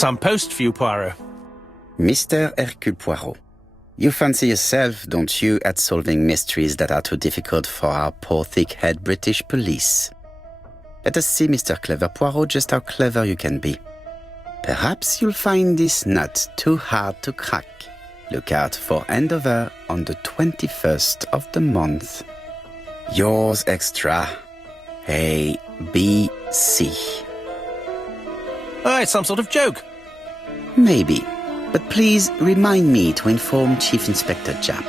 Some post for you, Poirot. Mr. Hercule Poirot, you fancy yourself, don't you, at solving mysteries that are too difficult for our poor thick-head British police. Let us see, Mr. Clever Poirot, just how clever you can be. Perhaps you'll find this nut too hard to crack. Look out for handover on the 21st of the month. Yours extra, A, B, C. Oh, it's some sort of joke. Maybe, but please remind me to inform Chief Inspector Japp.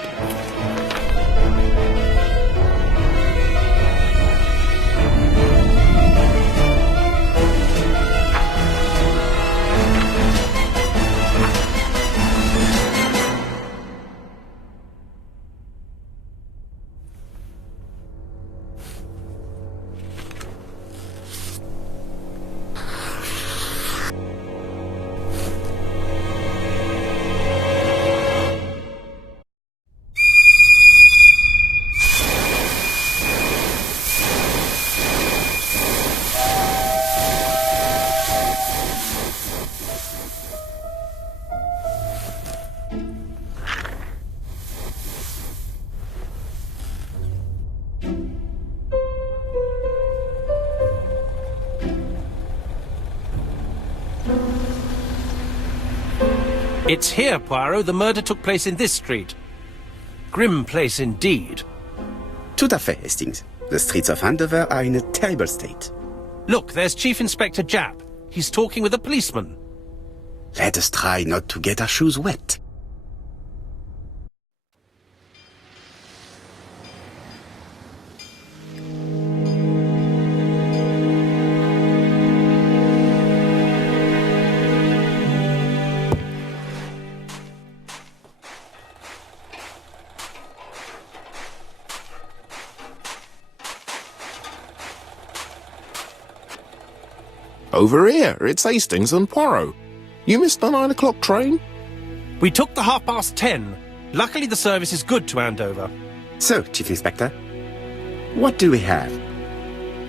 It's here, Poirot. The murder took place in this street. Grim place indeed. Tout à fait, Hastings. The streets of Andover are in a terrible state. Look, there's Chief Inspector Japp. He's talking with a policeman. Let us try not to get our shoes wet. Over here, it's Hastings and Poirot. You missed the 9 o'clock train? We took the 10:30. Luckily the service is good to Andover. So, Chief Inspector, what do we have?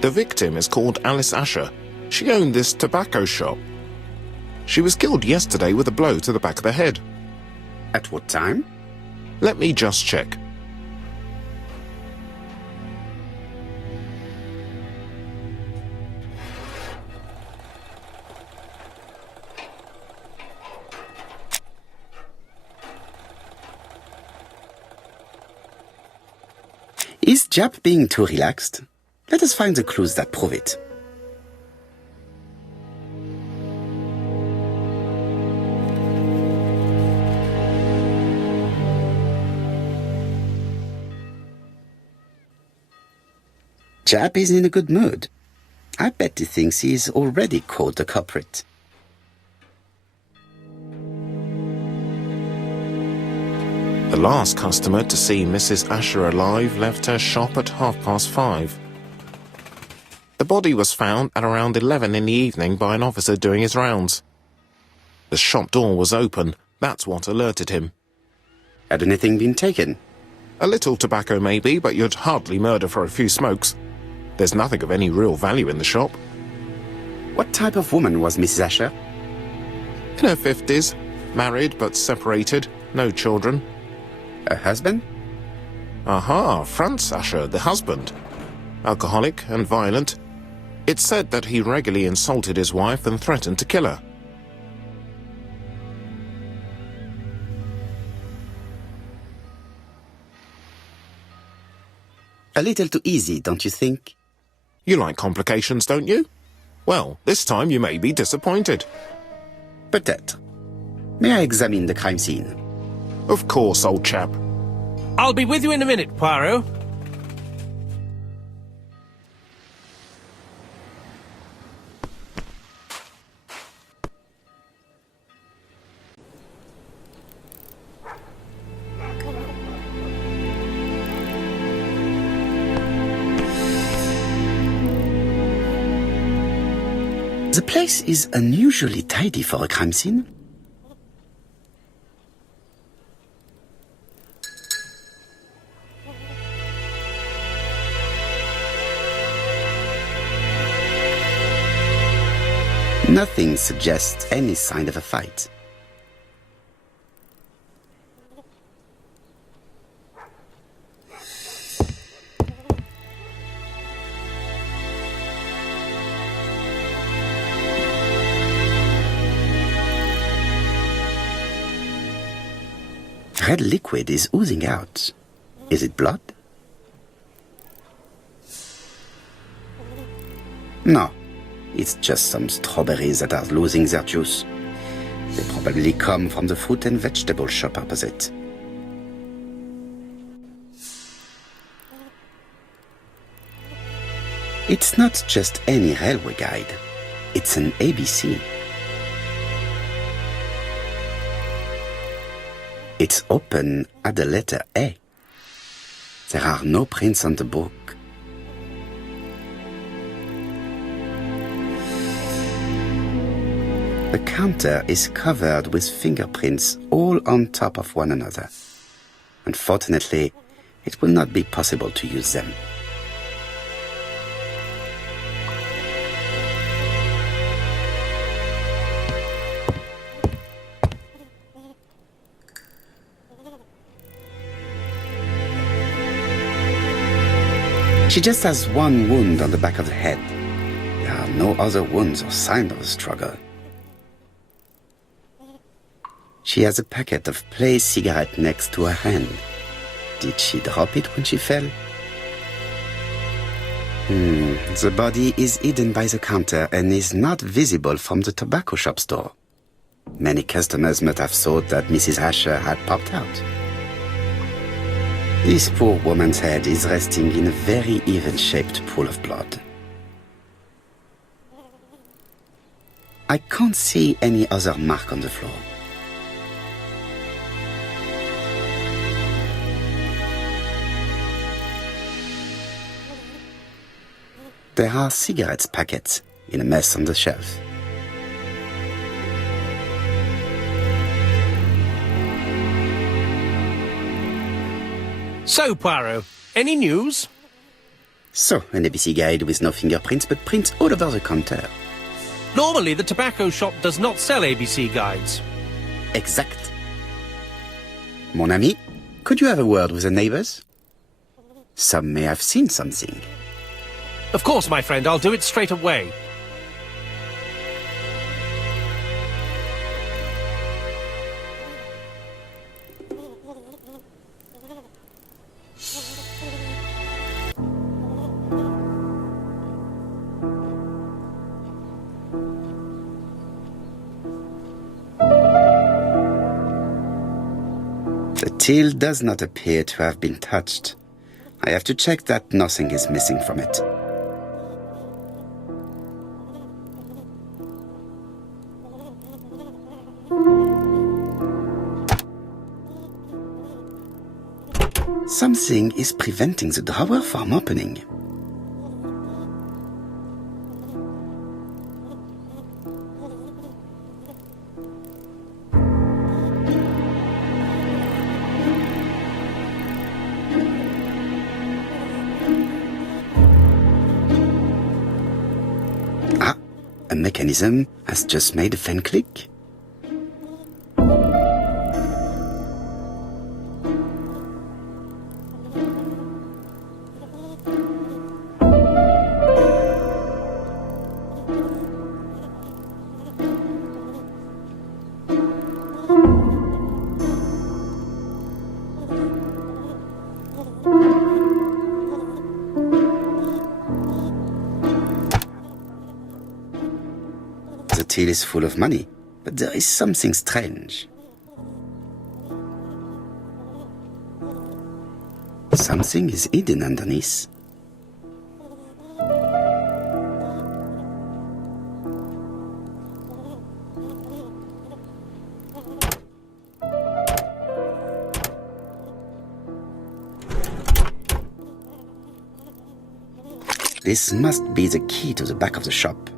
The victim is called Alice Asher. She owned this tobacco shop. She was killed yesterday with a blow to the back of the head. At what time? Let me just check. Is Japp being too relaxed? Let us find the clues that prove it. Japp is in a good mood. I bet he thinks he's already caught the culprit. The last customer to see Mrs. Asher alive left her shop at 5:30. The body was found at around 11 in the evening by an officer doing his rounds. The shop door was open. That's what alerted him. Had anything been taken? A little tobacco maybe, but you'd hardly murder for a few smokes. There's nothing of any real value in the shop. What type of woman was Mrs. Asher? In her 50s, married but separated, no children. Her husband? Aha, Franz Asher, the husband. Alcoholic and violent. It's said that he regularly insulted his wife and threatened to kill her. A little too easy, don't you think? You like complications, don't you? Well, this time you may be disappointed. Peut-être. May I examine the crime scene? Of course, old chap. I'll be with you in a minute, Poirot. The place is unusually tidy for a crime scene. Nothing suggests any sign of a fight. Red liquid is oozing out. Is it blood? No, it's just some strawberries that are losing their juice. They probably come from the fruit and vegetable shop opposite. It's not just any railway guide. It's an ABC. It's open at the letter A. There are no prints on the book. The counter is covered with fingerprints all on top of one another. Unfortunately, it will not be possible to use them. She just has one wound on the back of the head. There are no other wounds or signs of a struggle. She has a packet of play cigarette next to her hand. Did she drop it when she fell? The body is hidden by the counter and is not visible from the tobacco shop store. Many customers must have thought that Mrs. Asher had popped out. This poor woman's head is resting in a very even-shaped pool of blood. I can't see any other mark on the floor. There are cigarette packets in a mess on the shelf. So, Poirot, any news? So, an ABC guide with no fingerprints, but prints all over the counter. Normally, the tobacco shop does not sell ABC guides. Exact. Mon ami, could you have a word with the neighbors? Some may have seen something. Of course, my friend, I'll do it straight away. The till does not appear to have been touched. I have to check that nothing is missing from it. Something is preventing the drawer from opening. A mechanism has just made a fan click. The till is full of money, but there is something strange. Something is hidden underneath. This must be the key to the back of the shop.